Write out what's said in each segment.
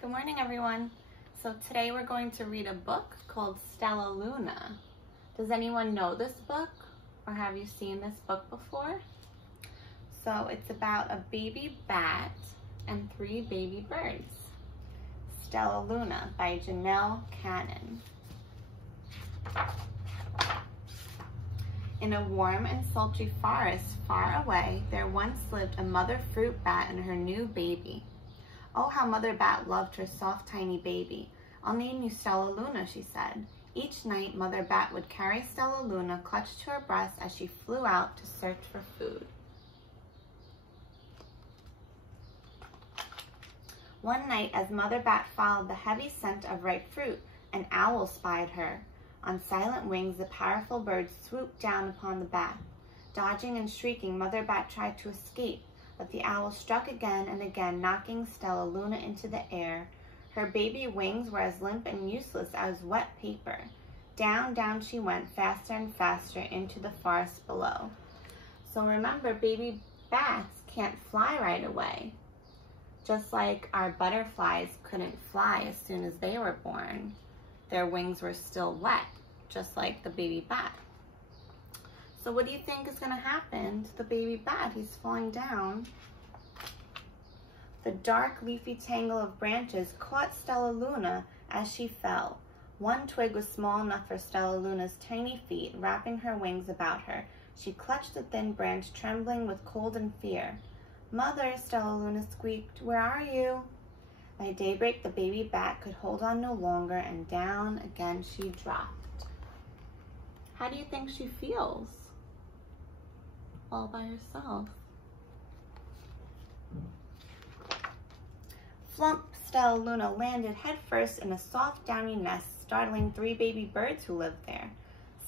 Good morning, everyone. So today we're going to read a book called Stellaluna. Does anyone know this book, or have you seen this book before? So it's about a baby bat and 3 baby birds. Stellaluna by Janelle Cannon. In a warm and sultry forest far away, there once lived a mother fruit bat and her new baby. Oh, how Mother Bat loved her soft, tiny baby. I'll name you Stellaluna, she said. Each night, Mother Bat would carry Stellaluna clutched to her breast as she flew out to search for food. One night, as Mother Bat followed the heavy scent of ripe fruit, an owl spied her. On silent wings, the powerful bird swooped down upon the bat. Dodging and shrieking, Mother Bat tried to escape, but the owl struck again and again, knocking Stellaluna into the air. Her baby wings were as limp and useless as wet paper. Down, down she went, faster and faster, into the forest below. So remember, baby bats can't fly right away. Just like our butterflies couldn't fly as soon as they were born. Their wings were still wet, just like the baby bat. So what do you think is going to happen to the baby bat? He's falling down. The dark leafy tangle of branches caught Stellaluna as she fell. One twig was small enough for Stellaluna's tiny feet, wrapping her wings about her. She clutched the thin branch, trembling with cold and fear. "Mother," Stellaluna squeaked, "where are you?" By daybreak, the baby bat could hold on no longer, and down again she dropped. How do you think she feels? All by herself. Flump, Stellaluna landed headfirst in a soft, downy nest, startling 3 baby birds who lived there.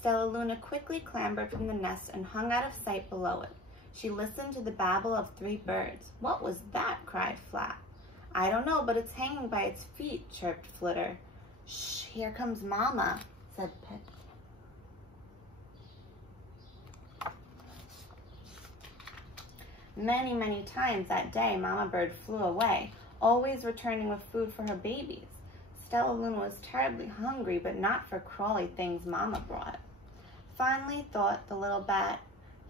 Stellaluna quickly clambered from the nest and hung out of sight below it. She listened to the babble of 3 birds. "What was that?" cried Flap. "I don't know, but it's hanging by its feet," chirped Flitter. "Shh, here comes Mama," said Pip. Many, many times that day, Mama Bird flew away, always returning with food for her babies. Stellaluna was terribly hungry, but not for crawly things Mama brought. Finally, thought the little bat,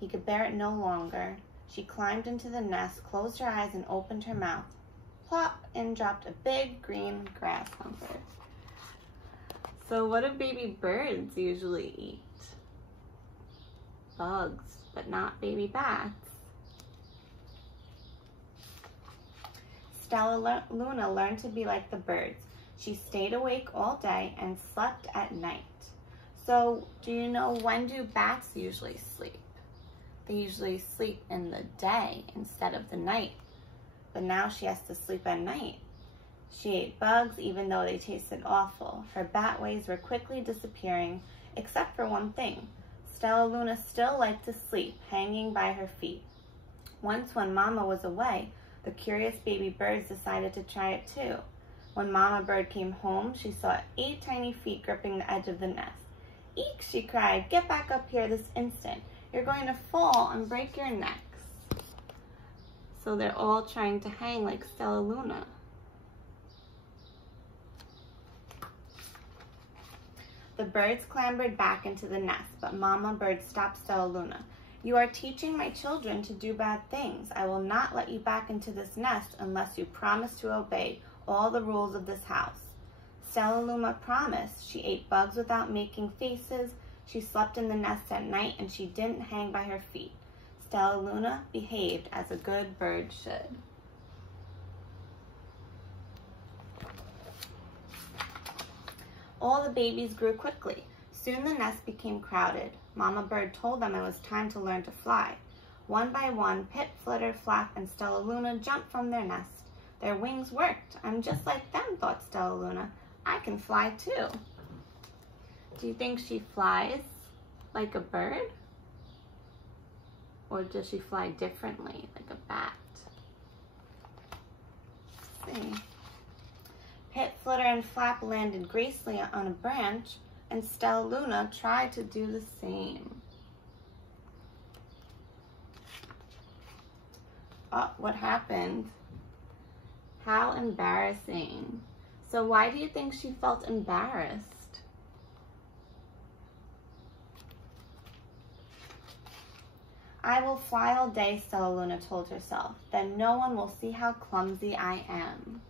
he could bear it no longer. She climbed into the nest, closed her eyes, and opened her mouth. Plop! In dropped a big green grasshopper. So what do baby birds usually eat? Bugs, but not baby bats. Stellaluna learned to be like the birds. She stayed awake all day and slept at night. So, do you know, when do bats usually sleep? They usually sleep in the day instead of the night. But now she has to sleep at night. She ate bugs even though they tasted awful. Her bat ways were quickly disappearing, except for one thing. Stellaluna still liked to sleep, hanging by her feet. Once when Mama was away, the curious baby birds decided to try it too. When Mama Bird came home, she saw 8 tiny feet gripping the edge of the nest. "Eek!" she cried. "Get back up here this instant. You're going to fall and break your necks." So they're all trying to hang like Stellaluna. The birds clambered back into the nest, but Mama Bird stopped Stellaluna. "You are teaching my children to do bad things. I will not let you back into this nest unless you promise to obey all the rules of this house." Stellaluna promised. She ate bugs without making faces. She slept in the nest at night, and she didn't hang by her feet. Stellaluna behaved as a good bird should. All the babies grew quickly. Soon the nest became crowded. Mama Bird told them it was time to learn to fly. One by one, Pip, Flitter, Flap, and Stellaluna jumped from their nest. Their wings worked. "I'm just like them," thought Stellaluna. "I can fly too." Do you think she flies like a bird? Or does she fly differently, like a bat? Let's see. Pip, Flitter, and Flap landed gracefully on a branch, and Stellaluna tried to do the same. Oh, what happened? How embarrassing. So why do you think she felt embarrassed? I will fly all day, Stellaluna told herself. Then no one will see how clumsy I am.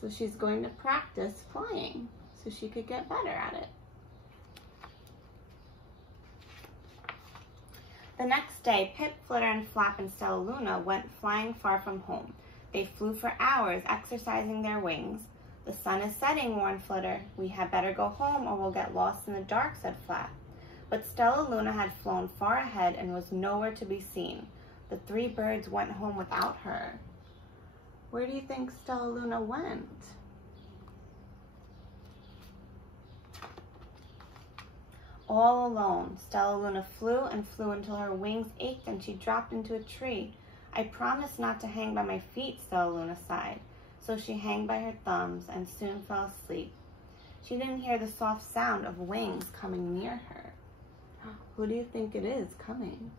So she's going to practice flying so she could get better at it. The next day, Pip, Flitter, and Flap and Stellaluna went flying far from home. They flew for hours, exercising their wings. The sun is setting, warned Flitter. We had better go home or we'll get lost in the dark, said Flap. But Stellaluna had flown far ahead and was nowhere to be seen. The three birds went home without her. Where do you think Stellaluna went? All alone, Stellaluna flew and flew until her wings ached and she dropped into a tree. I promised not to hang by my feet, Stellaluna sighed. So she hung by her thumbs and soon fell asleep. She didn't hear the soft sound of wings coming near her. Who do you think it is coming?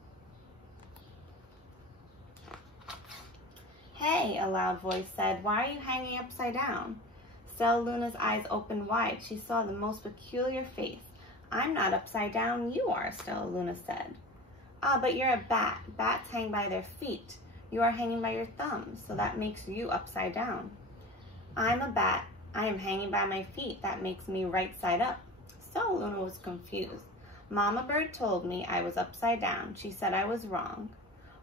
Hey, a loud voice said, why are you hanging upside down? Stellaluna's eyes opened wide. She saw the most peculiar face. I'm not upside down, you are, Stellaluna said. Ah, but you're a bat. Bats hang by their feet. You are hanging by your thumbs, so that makes you upside down. I'm a bat. I am hanging by my feet. That makes me right side up. Stellaluna was confused. Mama Bird told me I was upside down. She said I was wrong.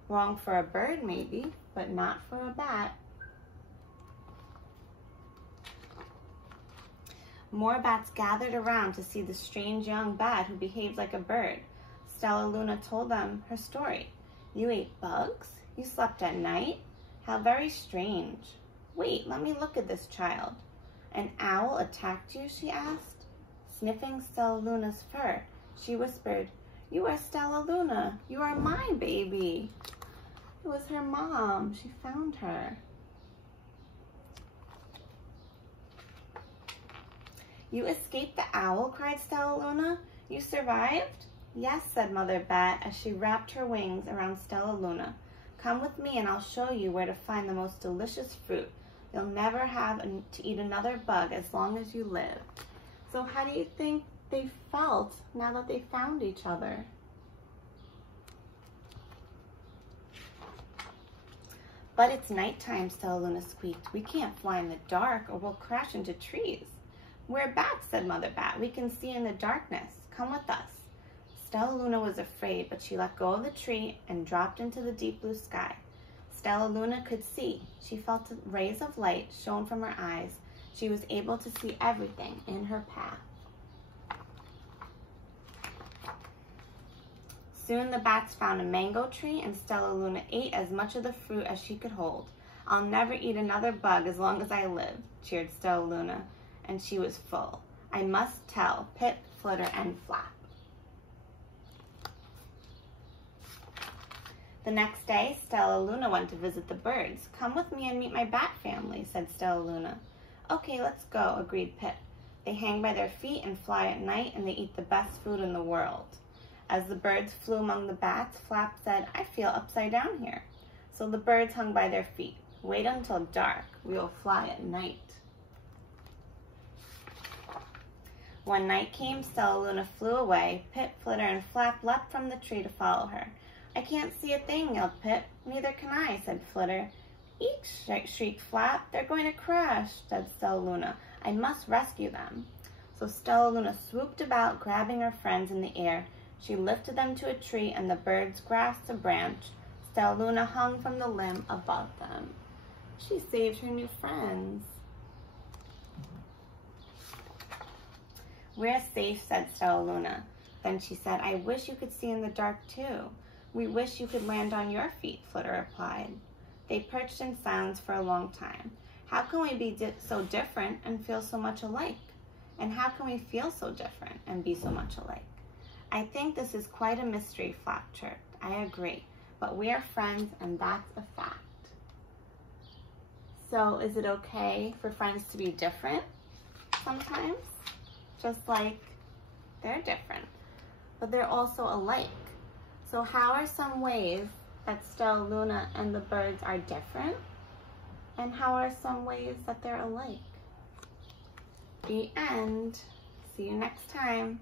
Wrong for a bird, maybe, but not for a bat. More bats gathered around to see the strange young bat who behaved like a bird. Stellaluna told them her story. You ate bugs? You slept at night? How very strange. Wait, let me look at this child. An owl attacked you, she asked. Sniffing Stellaluna's fur, she whispered, you are Stellaluna. You are my baby. It was her mom. She found her. You escaped the owl, cried Stellaluna. You survived? Yes, said Mother Bat as she wrapped her wings around Stellaluna. Come with me and I'll show you where to find the most delicious fruit. You'll never have to eat another bug as long as you live. So how do you think they felt now that they found each other? But it's nighttime, Stellaluna squeaked. We can't fly in the dark or we'll crash into trees. We're bats, said Mother Bat. We can see in the darkness. Come with us. Stellaluna was afraid, but she let go of the tree and dropped into the deep blue sky. Stellaluna could see. She felt rays of light shone from her eyes. She was able to see everything in her path. Soon the bats found a mango tree and Stellaluna ate as much of the fruit as she could hold. I'll never eat another bug as long as I live, cheered Stellaluna, and she was full. I must tell Pip, Flitter, and Flap. The next day, Stellaluna went to visit the birds. Come with me and meet my bat family, said Stellaluna. Okay, let's go, agreed Pip. They hang by their feet and fly at night, and they eat the best food in the world. As the birds flew among the bats, Flap said, I feel upside down here. So the birds hung by their feet. Wait until dark. We will fly at night. When night came, Stellaluna flew away. Pip, Flitter, and Flap leapt from the tree to follow her. I can't see a thing, yelled Pip. Neither can I, said Flitter. Eek, shrieked Flap. They're going to crash, said Stellaluna. I must rescue them. So Stellaluna swooped about, grabbing her friends in the air. She lifted them to a tree, and the birds grasped a branch. Stellaluna hung from the limb above them. She saved her new friends. We're safe, said Stellaluna. Then she said, I wish you could see in the dark, too. We wish you could land on your feet, Flitter replied. They perched in silence for a long time. How can we be so different and feel so much alike? And how can we feel so different and be so much alike? I think this is quite a mystery, Flap chirped. I agree, but we are friends and that's a fact. So is it okay for friends to be different sometimes? Just like they're different, but they're also alike. So how are some ways that Stellaluna and the birds are different? And how are some ways that they're alike? The end. See you next time.